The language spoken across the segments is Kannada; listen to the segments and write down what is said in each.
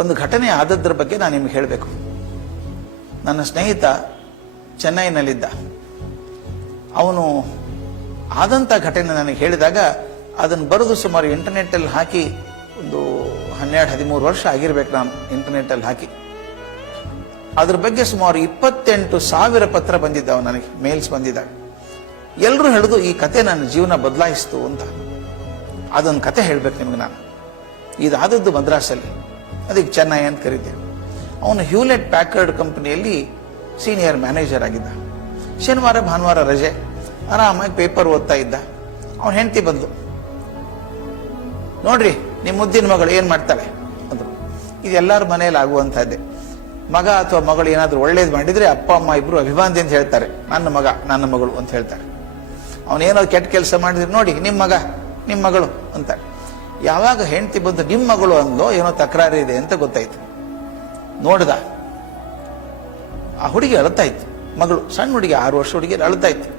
ಒಂದು ಘಟನೆ ಆದದ್ರ ಬಗ್ಗೆ ನಾನು ನಿಮ್ಗೆ ಹೇಳಬೇಕು. ನನ್ನ ಸ್ನೇಹಿತ ಚೆನ್ನೈನಲ್ಲಿದ್ದ. ಅವನು ಆದಂಥ ಘಟನೆ ನನಗೆ ಹೇಳಿದಾಗ ಅದನ್ನು ಬರೆದು ಸುಮಾರು ಇಂಟರ್ನೆಟ್ಟಲ್ಲಿ ಹಾಕಿ ಒಂದು 12-13 ವರ್ಷ ಆಗಿರ್ಬೇಕು ನಾನು ಇಂಟರ್ನೆಟ್ಟಲ್ಲಿ ಹಾಕಿ. ಅದ್ರ ಬಗ್ಗೆ ಸುಮಾರು 28,000 ಪತ್ರ ಬಂದಿದ್ದಾವೆ ನನಗೆ, ಮೇಲ್ಸ್ ಬಂದಿದ್ದಾವೆ. ಎಲ್ಲರೂ ಹೇಳಿದು ಈ ಕತೆ ನನ್ನ ಜೀವನ ಬದಲಾಯಿಸ್ತು ಅಂತ. ಅದೊಂದು ಕತೆ ಹೇಳ್ಬೇಕು ನಿಮ್ಗೆ ನಾನು. ಇದಾದದ್ದು ಮದ್ರಾಸಲ್ಲಿ, ಅದಕ್ಕೆ ಚೆನ್ನೈ ಅಂತ ಕರೀತೇವೆ. ಅವನು ಹ್ಯೂಲೆಟ್ ಪ್ಯಾಕರ್ಡ್ ಕಂಪನಿಯಲ್ಲಿ ಸೀನಿಯರ್ ಮ್ಯಾನೇಜರ್ ಆಗಿದ್ದ. ಶನಿವಾರ ಭಾನುವಾರ ರಜೆ, ಆರಾಮಾಗಿ ಪೇಪರ್ ಓದ್ತಾ ಇದ್ದ. ಅವನ ಹೆಂಡತಿ ಬಂದು, ನೋಡ್ರಿ ನಿಮ್ಮ ಮುದ್ದಿನ ಮಗಳು ಏನ್ ಮಾಡ್ತಾಳೆ ಅಂದ್ರು. ಇದೆಲ್ಲರ ಮನೆಯಲ್ಲಿ ಆಗುವಂತಹದ್ದೇ. ಮಗ ಅಥವಾ ಮಗಳು ಏನಾದ್ರೂ ಒಳ್ಳೇದು ಮಾಡಿದ್ರೆ ಅಪ್ಪ ಅಮ್ಮ ಇಬ್ರು ಅಭಿಮಾನಿ ಅಂತ ಹೇಳ್ತಾರೆ, ನನ್ನ ಮಗ ನನ್ನ ಮಗಳು ಅಂತ ಹೇಳ್ತಾರೆ. ಅವನೇನಾದ್ರು ಕೆಟ್ಟ ಕೆಲಸ ಮಾಡಿದ್ರೆ ನೋಡಿ ನಿಮ್ಮ ಮಗ ನಿಮ್ಮ ಮಗಳು ಅಂತಾರೆ. ಯಾವಾಗ ಹೆಂಡತಿ ಬಂದು ನಿಮ್ಮ ಮಗಳು ಅಂದೋ ಏನೋ ತಕರಾರು ಇದೆ ಅಂತ ಗೊತ್ತಾಯ್ತು. ನೋಡ್ದ, ಆ ಹುಡುಗಿ ಅಳ್ತಾ ಇತ್ತು. ಮಗಳು ಸಣ್ಣ ಹುಡುಗಿ, 6 ವರ್ಷ ಹುಡುಗಿ ಅಳ್ತಾ ಇತ್ತು.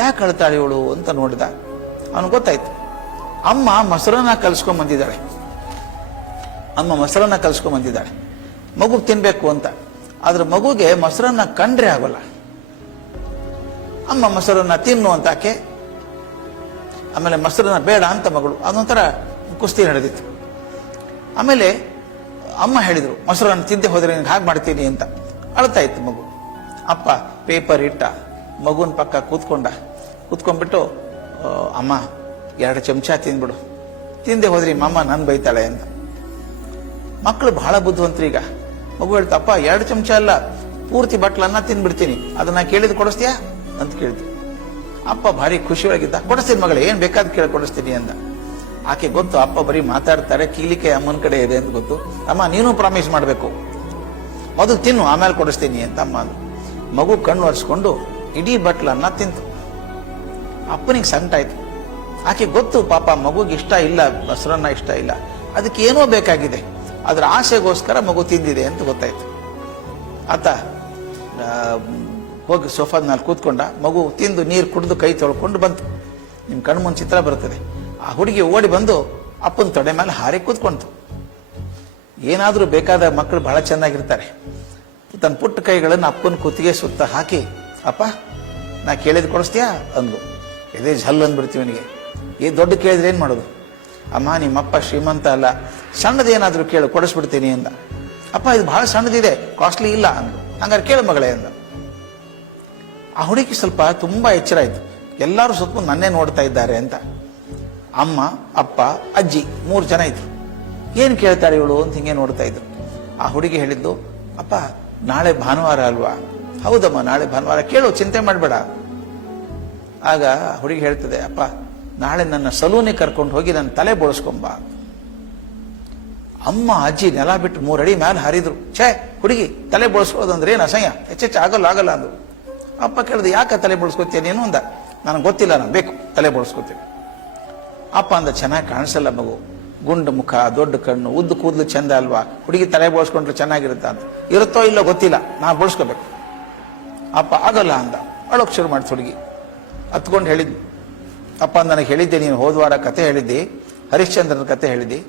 ಯಾಕೆ ಅಳ್ತಾಳೆ ಇವಳು ಅಂತ ನೋಡಿದ. ಅವನು ಗೊತ್ತಾಯ್ತು, ಅಮ್ಮ ಮೊಸರನ್ನ ಕಲ್ಸ್ಕೊಂಡ್ ಬಂದಿದ್ದಾಳೆ. ಅಮ್ಮ ಮೊಸರನ್ನ ಕಲ್ಸ್ಕೊಂಡ್ ಬಂದಿದ್ದಾಳೆ ಮಗು ತಿನ್ಬೇಕು ಅಂತ. ಆದ್ರೆ ಮಗುಗೆ ಮೊಸರನ್ನ ಕಂಡ್ರೆ ಆಗೋಲ್ಲ. ಅಮ್ಮ ಮೊಸರನ್ನ ತಿನ್ನು ಅಂತ ಆಕೆ, ಆಮೇಲೆ ಮೊಸರನ್ನ ಬೇಡ ಅಂತ ಮಗಳು. ಅದೊಂಥರ ಕುಸ್ತಿ ನಡೆದಿತ್ತು. ಆಮೇಲೆ ಅಮ್ಮ ಹೇಳಿದ್ರು, ಮೊಸರನ್ನ ತಿಂದೆ ಹೋದ್ರೆ ನಿನ್ಗೆ ಹಾಗೆ ಮಾಡ್ತೀನಿ ಅಂತ. ಅಳ್ತಾ ಇತ್ತು ಮಗು. ಅಪ್ಪ ಪೇಪರ್ ಇಟ್ಟ, ಮಗುನ ಪಕ್ಕ ಕೂತ್ಕೊಂಡ್ಬಿಟ್ಟು, ಅಮ್ಮ 2 ಚಮಚ ತಿಂದ್ಬಿಡು, ತಿಂದೆ ಹೋದ್ರಿ ಮಮ್ಮ ನನ್ ಬೈತಾಳೆ ಅಂತ. ಮಕ್ಕಳು ಬಹಳ ಬುದ್ಧಿವಂತರು. ಈಗ ಮಗು ಹೇಳ್ತಾ, ಅಪ್ಪ 2 ಚಮಚ ಅಲ್ಲ, ಪೂರ್ತಿ ಬಟ್ಲನ್ನ ತಿಂದ್ಬಿಡ್ತೀನಿ, ಅದನ್ನ ಕೇಳಿದ್ ಕೊಡಿಸ್ತೀಯಾ ಅಂತ ಕೇಳಿದ್ರು. ಅಪ್ಪ ಭಾರಿ ಖುಷಿಯಾಗಿದ್ದ. ಕೊಡಿಸ್ತೀನಿ ಮಗಳೇ, ಏನ್ ಬೇಕಾದ್ ಕೇಳಿ ಕೊಡಿಸ್ತೀನಿ ಅಂದ. ಆಕೆ ಗೊತ್ತು ಅಪ್ಪ ಬರೀ ಮಾತಾಡ್ತಾರೆ, ಕೀಲಿಕೆ ಅಮ್ಮನ ಕಡೆ ಇದೆ ಅಂತ ಗೊತ್ತು. ಅಮ್ಮ ನೀನು ಪ್ರಾಮಿಸ್ ಮಾಡ್ಬೇಕು, ಮೊದಲು ತಿನ್ನು ಆಮೇಲೆ ಕೊಡಿಸ್ತೀನಿ ಅಂತ ಅಮ್ಮ ಅಂದ್ರು. ಮಗು ಕಣ್ಣು ಒರೆಸ್ಕೊಂಡು ಇಡೀ ಬಟ್ಲನ್ನ ತಿಂತು. ಅಪ್ಪನಿಗೆ ಸಂಕಟ ಆಯ್ತು. ಆಕೆ ಗೊತ್ತು ಪಾಪ ಮಗುಗೆ ಇಷ್ಟ ಇಲ್ಲ, ಮೊಸರನ್ನ ಇಷ್ಟ ಇಲ್ಲ, ಅದಕ್ಕೆ ಏನೋ ಬೇಕಾಗಿದೆ, ಅದ್ರ ಆಸೆಗೋಸ್ಕರ ಮಗು ತಿಂದಿದೆ ಅಂತ ಗೊತ್ತಾಯ್ತು. ಆತ ಹೋಗಿ ಸೋಫಾದ ಮೇಲೆ ಕೂತ್ಕೊಂಡ. ಮಗು ತಿಂದು ನೀರು ಕುಡಿದು ಕೈ ತೊಳ್ಕೊಂಡು ಬಂತು. ನಿಮ್ ಕಣ್ಣು ಮುಂದೆ ಚಿತ್ರ ಬರ್ತದೆ. ಆ ಹುಡುಗಿ ಓಡಿ ಬಂದು ಅಪ್ಪನ ತೊಡೆ ಮೇಲೆ ಹಾರಿ ಕೂತ್ಕೊಂತು. ಏನಾದ್ರೂ ಬೇಕಾದ ಮಕ್ಕಳು ಬಹಳ ಚೆನ್ನಾಗಿರ್ತಾರೆ. ತನ್ನ ಪುಟ್ಟ ಕೈಗಳನ್ನು ಅಪ್ಪನ ಕುತ್ತಿಗೆ ಸುತ್ತ ಹಾಕಿ, ಅಪ್ಪ ನಾ ಕೇಳಿದ್ ಕೊಡಿಸ್ತೀಯಾ ಅಂದ್ಲು. ಇದೇ ಝಲ್ ಅಂದ್ಬಿಡ್ತೀವಿ ಅವನಿಗೆ. ದೊಡ್ಡ ಕೇಳಿದ್ರೆ ಏನ್ ಮಾಡೋದು? ಅಮ್ಮ ನಿಮ್ಮಪ್ಪ ಶ್ರೀಮಂತ ಅಲ್ಲ, ಸಣ್ಣದೇನಾದ್ರೂ ಕೇಳು ಕೊಡಿಸ್ಬಿಡ್ತೀನಿ ಅಂದ. ಅಪ್ಪ ಇದು ಬಹಳ ಸಣ್ಣದಿದೆ, ಕಾಸ್ಟ್ಲಿ ಇಲ್ಲ ಅಂದ್ಲು. ಹಂಗಾರೆ ಕೇಳು ಮಗಳೇ ಅಂದ. ಆ ಹುಡುಗಿ ಸ್ವಲ್ಪ ತುಂಬಾ ಎಚ್ಚರ ಆಯ್ತು. ಎಲ್ಲರೂ ಸುತ್ತ ನನ್ನೇ ನೋಡ್ತಾ ಇದ್ದಾರೆ ಅಂತ. ಅಮ್ಮ, ಅಪ್ಪ, ಅಜ್ಜಿ 3 ಜನ ಇದ್ರು. ಏನ್ ಕೇಳ್ತಾರೆ ಇವಳು ಅಂತ ಹಿಂಗೆ ನೋಡ್ತಾ ಇದ್ರು. ಆ ಹುಡುಗಿ ಹೇಳಿದ್ದು, ಅಪ್ಪ ನಾಳೆ ಭಾನುವಾರ ಅಲ್ವಾ? ಹೌದಮ್ಮ ನಾಳೆ ಭಾನುವಾರ, ಕೇಳು ಚಿಂತೆ ಮಾಡಬೇಡ. ಆಗ ಹುಡುಗಿ ಹೇಳ್ತದೆ, ಅಪ್ಪ ನಾಳೆ ನನ್ನ ಸಲೂನಿಗೆ ಕರ್ಕೊಂಡು ಹೋಗಿ ನನ್ನ ತಲೆ ಬೋಳಿಸ್ಕೊಂಬ. ಅಮ್ಮ ಅಜ್ಜಿ ನೆಲ ಬಿಟ್ಟು 3 ಅಡಿ ಮೇಲೆ ಹಾರಿದ್ರು. ಛೇ ಹುಡುಗಿ ತಲೆ ಬೋಳಿಸ್ಕೊಳ್ಳೋದಂದ್ರೆ ಏನು ಅಸಹ್ಯ, ಹೆಚ್ಚೆಚ್ಚು ಆಗಲ್ಲ ಅಂದ್ರು. ಅಪ್ಪ ಕೇಳಿದ, ಯಾಕೆ ತಲೆ ಬೋಳಿಸ್ಕೊತೀಯ ನೀನು ಅಂದ. ನನಗೆ ಗೊತ್ತಿಲ್ಲ, ನಾನು ಬೇಕು ತಲೆ ಬೋಳಿಸ್ಕೊತೀನಿ. ಅಪ್ಪ ಅಂದ, ಚೆನ್ನಾಗಿ ಕಾಣಿಸಲ್ಲ ಮಗು, ಗುಂಡು ಮುಖ, ದೊಡ್ಡ ಕಣ್ಣು, ಉದ್ದು ಕೂದಲು ಚಂದ ಅಲ್ವಾ, ಹುಡುಗಿ ತಲೆ ಬೋಳಿಸ್ಕೊಂಡ್ರೆ ಚೆನ್ನಾಗಿರುತ್ತ ಅಂತ. ಇರುತ್ತೋ ಇಲ್ಲೋ ಗೊತ್ತಿಲ್ಲ, ನಾ ಬೋಳಿಸ್ಕೋಬೇಕು. ಅಪ್ಪ ಆಗಲ್ಲ ಅಂದ. ಅಳೋಕ್ ಶುರು ಮಾಡ್ತು ಹುಡುಗಿ. ಹತ್ಕೊಂಡು ಹೇಳಿದ್ವಿ, ಅಪ್ಪ ನನಗೆ ಹೇಳಿದ್ದೆ, ನೀನು ಹೋದ್ವಾರ ಕತೆ ಹೇಳಿದ್ದಿ, ಹರಿಶ್ಚಂದ್ರನ ಕತೆ ಹೇಳಿದ್ದಿ.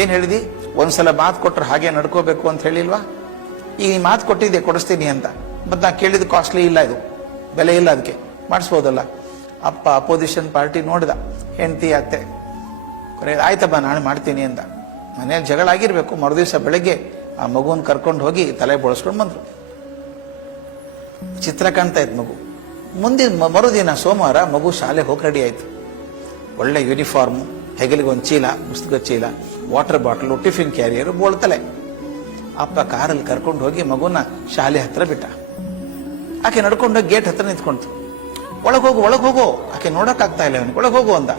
ಏನ್ ಹೇಳಿದಿ? ಒಂದ್ಸಲ ಮಾತು ಕೊಟ್ರೆ ಹಾಗೆ ನಡ್ಕೋಬೇಕು ಅಂತ ಹೇಳಿಲ್ವಾ? ಈಗ ಈ ಮಾತು ಕೊಟ್ಟಿದ್ದೆ ಕೊಡಿಸ್ತೀನಿ ಅಂತ, ಮತ್ತೆ ನಾ ಕೇಳಿದ ಕಾಸ್ಟ್ಲಿ ಇಲ್ಲ, ಇದು ಬೆಲೆ ಇಲ್ಲ, ಅದಕ್ಕೆ ಮಾಡಿಸ್ಬೋದಲ್ಲ. ಅಪ್ಪ ಅಪೋಸಿಷನ್ ಪಾರ್ಟಿ ನೋಡಿದ, ಹೆಂಡತಿ ಅತ್ತೆ. ಆಯ್ತಪ್ಪ ನಾಳೆ ಮಾಡ್ತೀನಿ ಅಂದ. ಮನೇಲಿ ಜಗಳ ಆಗಿರ್ಬೇಕು. ಮರುದಿವಸ ಬೆಳಗ್ಗೆ ಆ ಮಗುವನ್ನು ಕರ್ಕೊಂಡು ಹೋಗಿ ತಲೆ ಬೋಳಿಸ್ಕೊಂಡು ಬಂದ್ರು. ಚಿತ್ರ ಕಾಣ್ತಾ ಇತ್ತು ಮಗು. ಮುಂದಿನ ಮರುದಿನ ಸೋಮವಾರ ಮಗು ಶಾಲೆಗೆ ಹೋಗಿ ರೆಡಿ ಆಯ್ತು. ಒಳ್ಳೆ ಯೂನಿಫಾರ್ಮು, ಹೆಗಲಿಗೆ ಒಂದು ಚೀಲ, ಪುಸ್ತಕ ಚೀಲ, ವಾಟರ್ ಬಾಟಲು, ಟಿಫಿನ್ ಕ್ಯಾರಿಯರ್, ಬೋಳ್ತಲೆ. ಅಪ್ಪ ಕಾರಲ್ಲಿ ಕರ್ಕೊಂಡು ಹೋಗಿ ಮಗುನ ಶಾಲೆ ಹತ್ರ ಬಿಟ್ಟ. ಆಕೆ ನಡ್ಕೊಂಡೋಗಿ ಗೇಟ್ ಹತ್ರ ನಿಂತ್ಕೊಂತು. ಒಳಗೆ ಹೋಗು. ಆಕೆ ನೋಡಕ್ ಆಗ್ತಾ ಇಲ್ಲ ಅವನಿಗೆ. ಒಳಗೆ ಹೋಗು ಅಂದ.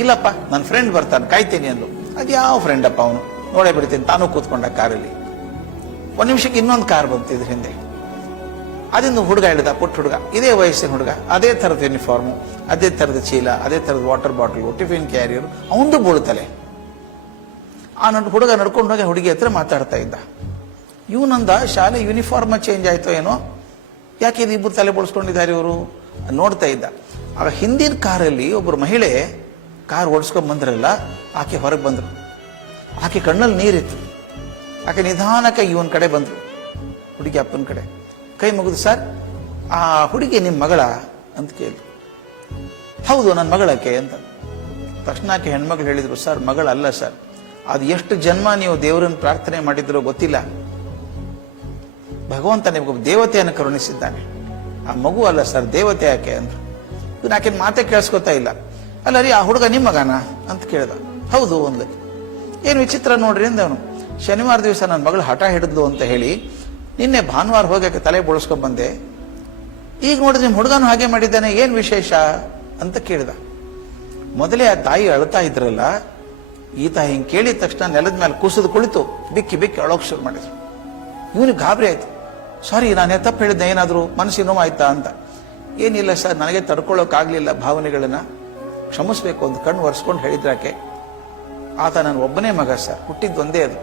ಇಲ್ಲಪ್ಪ ನನ್ನ ಫ್ರೆಂಡ್ ಬರ್ತಾನೆ, ಕಾಯ್ತೀನಿ ಅಂದ್ಲು. ಅದು ಯಾವ ಫ್ರೆಂಡ್ ಅಪ್ಪ ಅವನು, ನೋಡೇ ಬಿಡ್ತೀನಿ. ತಾನೂ ಕೂತ್ಕೊಂಡ ಕಾರಲ್ಲಿ. 1 ನಿಮಿಷಕ್ಕೆ ಇನ್ನೊಂದು ಕಾರ್ ಬಂತು ಇದ್ರ ಹಿಂದೆ. ಅದನ್ನು ಹುಡುಗ ಹೇಳಿದ, ಪುಟ್ಟ ಹುಡುಗ, ಇದೇ ವಯಸ್ಸಿನ ಹುಡುಗ, ಅದೇ ಥರದ ಯೂನಿಫಾರ್ಮು, ಅದೇ ಥರದ ಚೀಲ, ಅದೇ ಥರದ ವಾಟರ್ ಬಾಟಲು, ಟಿಫಿನ್ ಕ್ಯಾರಿಯರ್, ಅವಂದು ಬೋಳುತ್ತಲೆ. ಆ ಹುಡುಗ ನಡ್ಕೊಂಡು ಹೋಗಿ ಹುಡುಗಿ ಹತ್ರ ಮಾತಾಡ್ತಾ ಇದ್ದ. ಇವನಂದ, ಶಾಲೆ ಯೂನಿಫಾರ್ಮ್ ಚೇಂಜ್ ಆಯ್ತೋ ಏನೋ, ಯಾಕೆ ಇದು ಇಬ್ಬರು ತಲೆ ಬೋಳಿಸ್ಕೊಂಡಿದ್ದಾರೆ ಇವರು ನೋಡ್ತಾ ಇದ್ದ. ಆಗ ಹಿಂದಿನ ಕಾರಲ್ಲಿ ಒಬ್ಬರು ಮಹಿಳೆ ಕಾರ್ ಓಡಿಸ್ಕೊಂಡ್ ಬಂದ್ರಲ್ಲ, ಆಕೆ ಹೊರಗೆ ಬಂದ್ರು. ಆಕೆ ಕಣ್ಣಲ್ಲಿ ನೀರಿತ್ತು. ಆಕೆ ನಿಧಾನಕ್ಕೆ ಇವನ ಕಡೆ ಬಂದರು, ಹುಡುಗಿ ಅಪ್ಪನ ಕಡೆ ಕೈ ಮುಗಿದು, ಸರ್ ಆ ಹುಡುಗಿ ನಿಮ್ಮ ಮಗಳ ಅಂತ ಕೇಳಿದ್ರು. ಹೌದು, ನನ್ನ ಮಗಳಕ್ಕೆ ಅಂತ. ತಕ್ಷಣ ಆಕೆ ಹೆಣ್ಮಗಳು ಹೇಳಿದ್ರು, ಸರ್ ಮಗಳಲ್ಲ ಸರ್, ಅದು ಎಷ್ಟು ಜನ್ಮ ನೀವು ದೇವರನ್ನು ಪ್ರಾರ್ಥನೆ ಮಾಡಿದ್ರೋ ಗೊತ್ತಿಲ್ಲ, ಭಗವಂತ ನಿಮಗೊಬ್ಬ ದೇವತೆಯನ್ನು ಕರುಣಿಸಿದ್ದಾನೆ, ಆ ಮಗು ಅಲ್ಲ ಸರ್, ದೇವತೆ ಯಾಕೆ ಅಂದ್ರು. ಇವನು ಆಕೆ ಮಾತೆ ಕೇಳಿಸ್ಕೊತಾ ಇಲ್ಲ. ಅಲ್ಲ ರೀ, ಆ ಹುಡುಗ ನಿಮ್ಮ ಮಗನ ಅಂತ ಕೇಳ್ದ. ಹೌದು ಒಂದು. ಏನು ವಿಚಿತ್ರ ನೋಡ್ರಿ ಅಂದವನು. ಶನಿವಾರ ದಿವಸ ನನ್ನ ಮಗಳು ಹಠ ಹಿಡಿದ್ಲು ಅಂತ ಹೇಳಿ ನಿನ್ನೆ ಭಾನುವಾರ ಹೋಗಿ ಆಕೆ ತಲೆ ಬೋಳಿಸ್ಕೊಂಡ್ ಬಂದೆ, ಈಗ ನೋಡಿದ್ರೆ ನಿಮ್ಮ ಹುಡುಗನು ಹಾಗೆ ಮಾಡಿದ್ದಾನೆ, ಏನ್ ವಿಶೇಷ ಅಂತ ಕೇಳಿದ. ಮೊದಲೇ ಆ ತಾಯಿ ಅಳ್ತಾ ಇದ್ರಲ್ಲ, ಈತ ಹಿಂಗೆ ಕೇಳಿದ ತಕ್ಷಣ ನೆಲದ ಮೇಲೆ ಕುಸಿದು ಕುಳಿತು ಬಿಕ್ಕಿ ಬಿಕ್ಕಿ ಅಳೋಕ್ ಶುರು ಮಾಡಿದ್ರು. ಇವನಿಗೆ ಗಾಬರಿ ಆಯ್ತು. ಸಾರಿ, ನಾನೇ ತಪ್ಪು ಹೇಳಿದ್ದೆ, ಏನಾದ್ರು ಮನಸ್ಸಿಗೆ ನೋವಾಯ್ತಾ ಅಂತ. ಏನಿಲ್ಲ ಸರ್, ನನಗೆ ತಡ್ಕೊಳ್ಳೋಕ್ಕಾಗ್ಲಿಲ್ಲ ಭಾವನೆಗಳನ್ನ, ಕ್ಷಮಿಸ್ಬೇಕು ಅಂತ ಕಣ್ಣು ಒರೆಸ್ಕೊಂಡು ಹೇಳಿದ್ರಾಕೆ. ಆತ ನನ್ನ ಒಬ್ಬನೇ ಮಗ ಸರ್, ಹುಟ್ಟಿದ್ದೊಂದೇ ಅದು.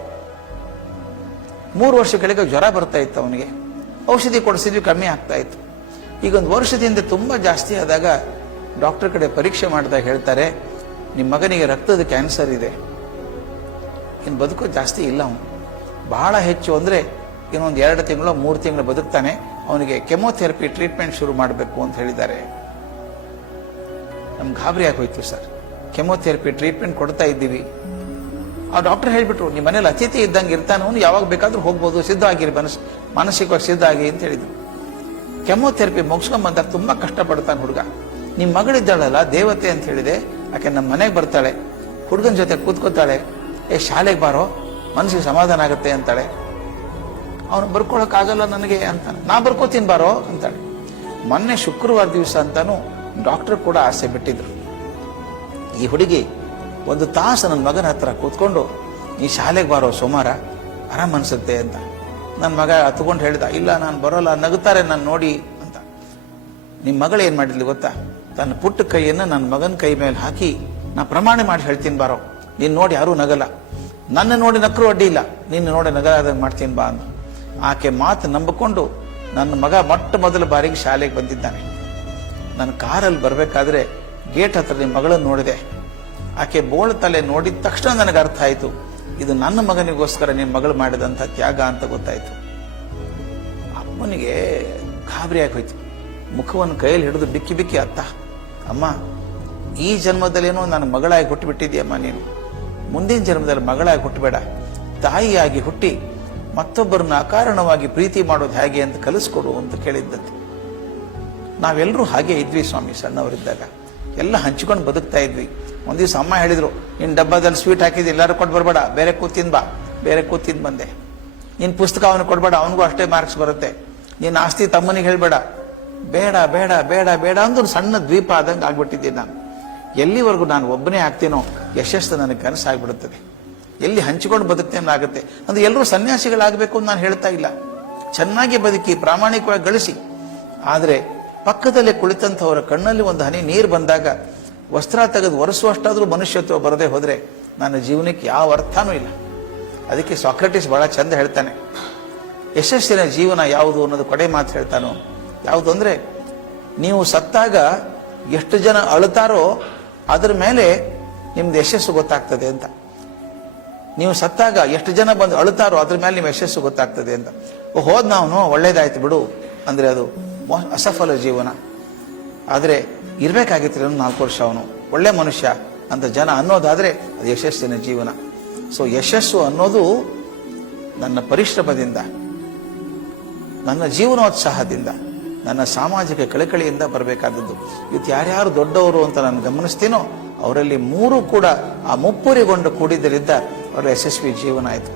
3 ವರ್ಷಗಳಿಗೆ ಜ್ವರ ಬರ್ತಾ ಇತ್ತು ಅವನಿಗೆ, ಔಷಧಿ ಕೊಡಿಸಿದ್ವಿ, ಕಮ್ಮಿ ಆಗ್ತಾ ಇತ್ತು. ಈಗ 1 ವರ್ಷದಿಂದ ತುಂಬಾ ಜಾಸ್ತಿ ಆದಾಗ ಡಾಕ್ಟರ್ ಕಡೆ ಪರೀಕ್ಷೆ ಮಾಡಿದಾಗ ಹೇಳ್ತಾರೆ, ನಿಮ್ಮ ಮಗನಿಗೆ ರಕ್ತದ ಕ್ಯಾನ್ಸರ್ ಇದೆ, ಇನ್ನು ಬದುಕೋ ಜಾಸ್ತಿ ಇಲ್ಲ, ಅವನು ಬಹಳ ಹೆಚ್ಚು ಅಂದ್ರೆ ಇನ್ನೊಂದು 2 ತಿಂಗಳು 3 ತಿಂಗಳು ಬದುಕ್ತಾನೆ, ಅವನಿಗೆ ಕೆಮೊಥೆರಪಿ ಟ್ರೀಟ್ಮೆಂಟ್ ಶುರು ಮಾಡಬೇಕು ಅಂತ ಹೇಳಿದ್ದಾರೆ. ನಮ್ಗೆ ಗಾಬರಿ ಆಗೋಯ್ತು ಸರ್. ಕೆಮೊಥೆರಪಿ ಟ್ರೀಟ್ಮೆಂಟ್ ಕೊಡ್ತಾ ಇದ್ದೀವಿ. ಆ ಡಾಕ್ಟರ್ ಹೇಳ್ಬಿಟ್ರು, ನಿಮ್ಮ ಮನೇಲಿ ಅತಿಥಿ ಇದ್ದಂಗೆ ಇರ್ತಾನೆ, ಅವನು ಯಾವಾಗ ಬೇಕಾದ್ರೂ ಹೋಗ್ಬೋದು, ಸಿದ್ಧ ಆಗಿರಿ, ಮಾನಸಿಕವಾಗಿ ಸಿದ್ಧ ಆಗಿ ಅಂತ ಹೇಳಿದ್ರು. ಕೆಮೊಥೆರಪಿ ಮುಗಿಸ್ಕೊಂಡ್ ಬಂದಾಗ ತುಂಬಾ ಕಷ್ಟಪಡ್ತಾನೆ ಹುಡುಗ. ನಿಮ್ಮ ಮಗಳಿದ್ದಾಳಲ್ಲ ದೇವತೆ ಅಂತ ಹೇಳಿದೆ, ಯಾಕೆ ನಮ್ಮ ಮನೆಗೆ ಬರ್ತಾಳೆ, ಹುಡುಗನ ಜೊತೆ ಕೂತ್ಕೋತಾಳೆ, ಶಾಲೆಗೆ ಬಾರೋ, ಮನಸ್ಸಿಗೆ ಸಮಾಧಾನ ಆಗುತ್ತೆ ಅಂತಾಳೆ. ಅವನು ಬರ್ಕೊಳಕ್ ಆಗಲ್ಲ ನನಗೆ ಅಂತಾನೆ. ನಾ ಬರ್ಕೋತೀನಿ ಬಾರೋ ಅಂತಾಳೆ. ಮೊನ್ನೆ ಶುಕ್ರವಾರ ದಿವಸ ಅಂತಾನು ಡಾಕ್ಟರ್ ಕೂಡ ಆಸೆ ಬಿಟ್ಟಿದ್ರು. ಈ ಹುಡುಗಿ 1 ತಾಸು ನನ್ನ ಮಗನ ಹತ್ರ ಕೂತ್ಕೊಂಡು, ನೀ ಶಾಲೆಗೆ ಬಾರೋ ಸೋಮವಾರ, ಆರಾಮ್ ಅನ್ಸುತ್ತೆ ಅಂತ. ನನ್ನ ಮಗ ಹತ್ಕೊಂಡು ಹೇಳಿದ, ಇಲ್ಲ ನಾನು ಬರೋಲ್ಲ, ನಗುತ್ತಾರೆ ನಾನು ನೋಡಿ ಅಂತ. ನಿಮ್ಮ ಮಗಳು ಏನ್ ಮಾಡಿದ್ಲಿ ಗೊತ್ತಾ, ತನ್ನ ಪುಟ್ಟ ಕೈಯನ್ನು ನನ್ನ ಮಗನ ಕೈ ಮೇಲೆ ಹಾಕಿ, ನಾ ಪ್ರಮಾಣ ಮಾಡಿ ಹೇಳ್ತೀನಿ ಬಾರೋ, ನೀನ್ ನೋಡಿ ಯಾರೂ ನಗಲ್ಲ, ನನ್ನ ನೋಡಿ ನಕ್ಕರು ಅಡ್ಡಿ ಇಲ್ಲ, ನಿನ್ನ ನೋಡಿ ನಗಲಾದಂಗೆ ಮಾಡ್ತೀನಿ ಬಾ ಅಂದ. ಆಕೆ ಮಾತು ನಂಬಿಕೊಂಡು ನನ್ನ ಮಗ ಮೊಟ್ಟ ಮೊದಲ ಬಾರಿಗೆ ಶಾಲೆಗೆ ಬಂದಿದ್ದಾನೆ. ನನ್ನ ಕಾರಲ್ಲಿ ಬರ್ಬೇಕಾದ್ರೆ ಗೇಟ್ ಹತ್ರ ನಿಮ್ಮ ಮಗಳನ್ನು ನೋಡಿದೆ. ಆಕೆ ಬೋಳ ತಲೆ ನೋಡಿದ ತಕ್ಷಣ ನನಗೆ ಅರ್ಥ ಆಯ್ತು, ಇದು ನನ್ನ ಮಗನಿಗೋಸ್ಕರ ನಿಮ್ಮ ಮಗಳು ಮಾಡಿದಂಥ ತ್ಯಾಗ ಅಂತ ಗೊತ್ತಾಯ್ತು. ಅಮ್ಮನಿಗೆ ಗಾಬರಿ ಆಗೋಯ್ತು. ಮುಖವನ್ನು ಕೈಯಲ್ಲಿ ಹಿಡಿದು ಬಿಕ್ಕಿ ಬಿಕ್ಕಿ, ಅತ್ತ ಅಮ್ಮ, ಈ ಜನ್ಮದಲ್ಲೇನೋ ನನ್ನ ಮಗಳಾಗಿ ಹುಟ್ಟು ಬಿಟ್ಟಿದ್ಯಮ್ಮ ನೀನು, ಮುಂದಿನ ಜನ್ಮದಲ್ಲಿ ಮಗಳಾಗಿ ಹುಟ್ಟಬೇಡ, ತಾಯಿಯಾಗಿ ಹುಟ್ಟಿ ಮತ್ತೊಬ್ಬರನ್ನ ಅಕಾರಣವಾಗಿ ಪ್ರೀತಿ ಮಾಡೋದು ಹೇಗೆ ಅಂತ ಕಲಿಸ್ಕೊಡು ಅಂತ ಕೇಳಿದ್ದದ್ದು. ನಾವೆಲ್ಲರೂ ಹಾಗೆ ಇದ್ವಿ ಸ್ವಾಮಿ, ಸಣ್ಣವರಿದ್ದಾಗ ಎಲ್ಲ ಹಂಚಿಕೊಂಡು ಬದುಕ್ತಾ ಇದ್ವಿ. ಒಂದ್ ದಿವಸ ಅಮ್ಮ ಹೇಳಿದ್ರು, ನಿನ್ ಡಬ್ಬದಲ್ಲಿ ಸ್ವೀಟ್ ಹಾಕಿದ್ದು ಎಲ್ಲರೂ ಕೊಟ್ಟು ಬರ್ಬೇಡ, ಬೇರೆ ಕೂತಿಂದ ಬಾ, ಬೇರೆ ಕೂತಿಂದ ಬಂದೆ. ನಿನ್ ಪುಸ್ತಕ ಅವನು ಕೊಡ್ಬೇಡ, ಅವನಿಗೂ ಅಷ್ಟೇ ಮಾರ್ಕ್ಸ್ ಬರುತ್ತೆ. ನಿನ್ನ ಆಸ್ತಿ ತಮ್ಮನಿಗೆ ಹೇಳ್ಬೇಡ, ಬೇಡ ಬೇಡ ಬೇಡ ಬೇಡ ಅಂದು ಸಣ್ಣ ದ್ವೀಪ ಆದಂಗೆ ಆಗ್ಬಿಟ್ಟಿದ್ದೀನಿ ನಾನು. ಎಲ್ಲಿವರೆಗೂ ನಾನು ಒಬ್ಬನೇ ಆಗ್ತೀನೋ ಯಶಸ್ಸು ನನಗೆ ಕನಸಾಗ್ಬಿಡುತ್ತದೆ. ಎಲ್ಲಿ ಹಂಚಿಕೊಂಡು ಬದುಕ್ತೇನೆ ಆಗುತ್ತೆ. ಅಂದ್ರೆ ಎಲ್ಲರೂ ಸನ್ಯಾಸಿಗಳಾಗಬೇಕು ಅಂತ ನಾನು ಹೇಳ್ತಾ ಇಲ್ಲ. ಚೆನ್ನಾಗಿ ಬದುಕಿ ಪ್ರಾಮಾಣಿಕವಾಗಿ ಗಳಿಸಿ, ಆದ್ರೆ ಪಕ್ಕದಲ್ಲೇ ಕುಳಿತಂಥವರ ಕಣ್ಣಲ್ಲಿ ಒಂದು ಹನಿ ನೀರು ಬಂದಾಗ ವಸ್ತ್ರ ತೆಗೆದು ಒರೆಸುವಷ್ಟಾದ್ರೂ ಮನುಷ್ಯತ್ವ ಬರದೆ ಹೋದ್ರೆ ನನ್ನ ಜೀವನಕ್ಕೆ ಯಾವ ಅರ್ಥನೂ ಇಲ್ಲ. ಅದಕ್ಕೆ ಸಾಕ್ರೆಟಿಸ್ ಬಹಳ ಚಂದ ಹೇಳ್ತಾನೆ, ಯಶಸ್ಸಿನ ಜೀವನ ಯಾವುದು ಅನ್ನೋದು ಕೊಡೆ ಮಾತು ಹೇಳ್ತಾನೋ. ಯಾವುದು ಅಂದ್ರೆ, ನೀವು ಸತ್ತಾಗ ಎಷ್ಟು ಜನ ಅಳುತ್ತಾರೋ ಅದ್ರ ಮೇಲೆ ನಿಮ್ದು ಯಶಸ್ಸು ಗೊತ್ತಾಗ್ತದೆ ಅಂತ. ನೀವು ಸತ್ತಾಗ ಎಷ್ಟು ಜನ ಬಂದು ಅಳುತ್ತಾರೋ ಅದ್ರ ಮೇಲೆ ನಿಮ್ಮ ಯಶಸ್ಸು ಗೊತ್ತಾಗ್ತದೆ ಅಂತ. ಹೋದ್ ನಾವು ಒಳ್ಳೇದಾಯ್ತು ಬಿಡು ಅಂದ್ರೆ ಅದು ಅಸಫಲ ಜೀವನ. ಆದ್ರೆ ಇರ್ಬೇಕಾಗಿತ್ತು 4 ವರ್ಷ ಅವನು ಒಳ್ಳೆ ಮನುಷ್ಯ ಅಂತ ಜನ ಅನ್ನೋದಾದ್ರೆ ಅದು ಯಶಸ್ಸಿನ ಜೀವನ. ಸೊ ಯಶಸ್ಸು ಅನ್ನೋದು ನನ್ನ ಪರಿಶ್ರಮದಿಂದ, ನನ್ನ ಜೀವನೋತ್ಸಾಹದಿಂದ, ನನ್ನ ಸಾಮಾಜಿಕ ಕಳಕಳಿಯಿಂದ ಬರಬೇಕಾದದ್ದು. ಇವತ್ತು ಯಾರ್ಯಾರು ದೊಡ್ಡವರು ಅಂತ ನಾನು ಗಮನಿಸ್ತೀನೋ ಅವರಲ್ಲಿ 3 ಕೂಡ ಆ ಮುಪ್ಪುರಿಗೊಂಡು ಕೂಡಿದ್ದರಿಂದ ಅವರ ಯಶಸ್ವಿ ಜೀವನ ಆಯಿತು.